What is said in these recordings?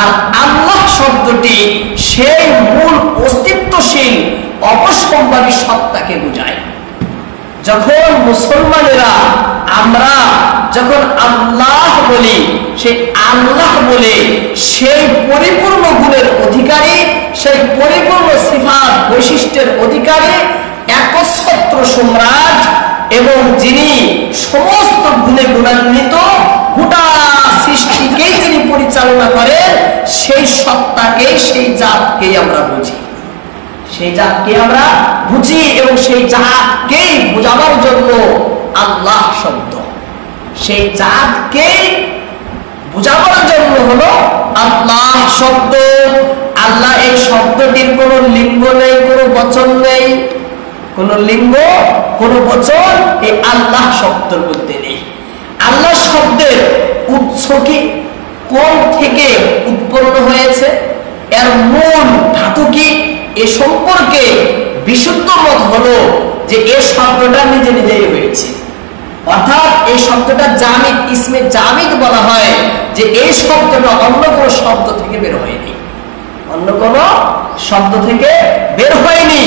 আর আল্লাহ শব্দটি সেই মূল অস্তিত্বশীল অবশ্যম্ভাবী সত্তাকে বোঝায়। যখন মুসলমানেরা আমরা যখন আল্লাহ বলি, সেই আল্লাহ বলে সেই পরিপূর্ণ গুণের অধিকারী, সেই পরিপূর্ণ সিফাত বৈশিষ্ট্যের অধিকারী একচ্ছত্র সম্রাট এবং যিনি সমস্ত গুণে গুণান্বিত গোটা সৃষ্টিকেই যিনি পরিচালনা করেন, সেই সত্তাকেই সেই জাতকেই আমরা বুঝি, সেই জাতকে আমরা বুঝি এবং সেই জাতকেই বোঝাবার জন্য আল্লাহ শব্দ, সেই জাতকে বোঝাবার জন্য হলো আল্লাহ শব্দ। আল্লাহ এই শব্দটির কোনো লিঙ্গ নেই, কোনো বচন নেই, কোন লিঙ্গ কোন বচন এই আল্লাহ শব্দের মধ্যে নেই। আল্লাহ শব্দের উৎস কি, কোন থেকে উৎপন্ন হয়েছে, এর মূল ধাতু কি, এ সম্পর্কে বিশুদ্ধ মত হলো যে এই শব্দটা নিজে নিজেই হয়েছে। অর্থাৎ এই শব্দটা জামিদ, ইসমে জামিদ বলা হয়, যে এই শব্দটা অন্য কোনো শব্দ থেকে বের হয়নি, অন্য কোনো শব্দ থেকে বের হয়নি।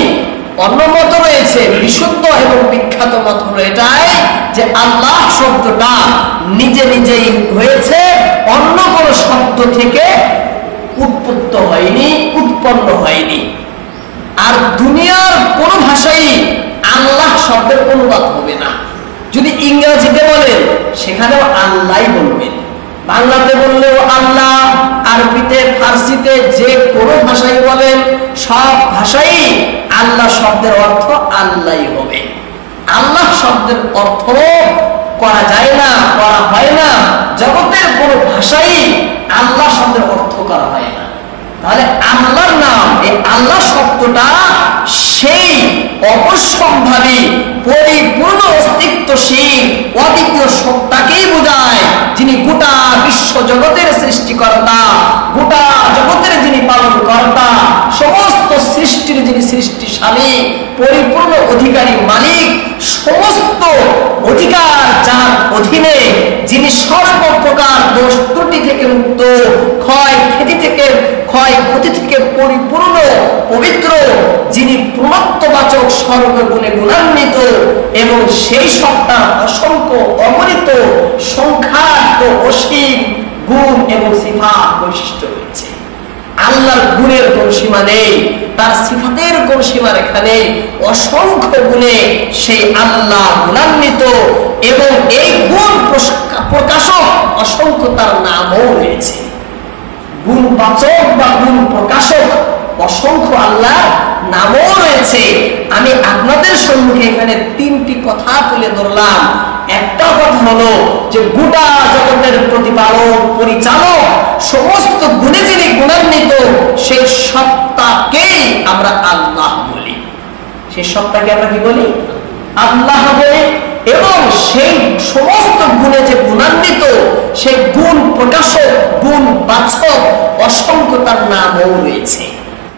অন্য মত রয়েছে, বিশুদ্ধ এবং বিখ্যাত মত হলো এটাই যে আল্লাহ শব্দটা নিজে নিজেই হয়েছে, অন্য কোনো শব্দ থেকে উৎপত্ত হয়নি, উৎপন্ন হয়নি। আর দুনিয়ার কোন ভাষাই আল্লাহ শব্দের অনুবাদ হবে না। যদি ইংরেজিতে বলেন সেখানেও আল্লাহই বলবেন, বাংলাতে বললেও আল্লাহ, আরবিতে, ফার্সিতে, যে কোনো ভাষাই বলেন, সব ভাষাই আল্লাহ শব্দের অর্থ আল্লাহই হবে। আল্লাহ শব্দের অর্থ করা যায় না, করা হয় না, জগতের কোনো ভাষাই আল্লাহ শব্দের অর্থ করা হয় না। তাহলে আল্লাহর নাম, এই আল্লাহ শব্দটা সেই অবশ্যম্ভাবী পরিপূর্ণ অস্তিত্বশীল অদ্বিতীয় সত্তাকেই বোঝায়, যিনি গোটা বিশ্ব জগতের সৃষ্টিকর্তা, গোটা জগতের যিনি পালন কর্তা, সমস্ত সৃষ্টির যিনি সৃষ্টিশালী, পরিপূর্ণ অধিকারী মালিক, সমস্ত অধিকার যার অধীনে, যিনি সর্বপ্রকার দোষ ত্রুটি থেকে মুক্ত, ক্ষয়ক্ষতি থেকে পরিপূর্ণ পবিত্র, যিনি পূর্ণত্ববাচক সর্বগুণে গুণান্বিত, এবং সেই সত্তার অসংখ্য অগণিত সংখ্যাত অসীম গুণ এবং সিফাত বৈশিষ্ট্য রয়েছে। আল্লাহর গুণের কোন সীমা নেই, তার সিফাতের কোন সীমা রেখা নেই, অসংখ্য গুণে সেই আল্লাহ গুণান্বিত, এবং এই গুণ প্রকাশক অসংখ্য তার নামও রয়েছে। গুণবাচক বা গুণ প্রকাশক অসংখ্য আল্লাহ নামও রয়েছে। আমি আপনাদের সম্মুখে এখানে তিনটি কথা তুলে ধরলাম। একটা কথা হলো যে গোটা জগতের প্রতিপালক, পরিচালক, সমস্ত গুণে যিনি গুণান্বিত, সেই সত্তাকেই আমরা আল্লাহ বলি। সেই সত্তাকে আমরা কি বলি? আল্লাহ বলি। এবং সেই সমস্ত গুণে যে গুণান্বিত, সেই গুণ প্রকাশক, গুণ বাচক অসংখ্য তার নামও রয়েছে।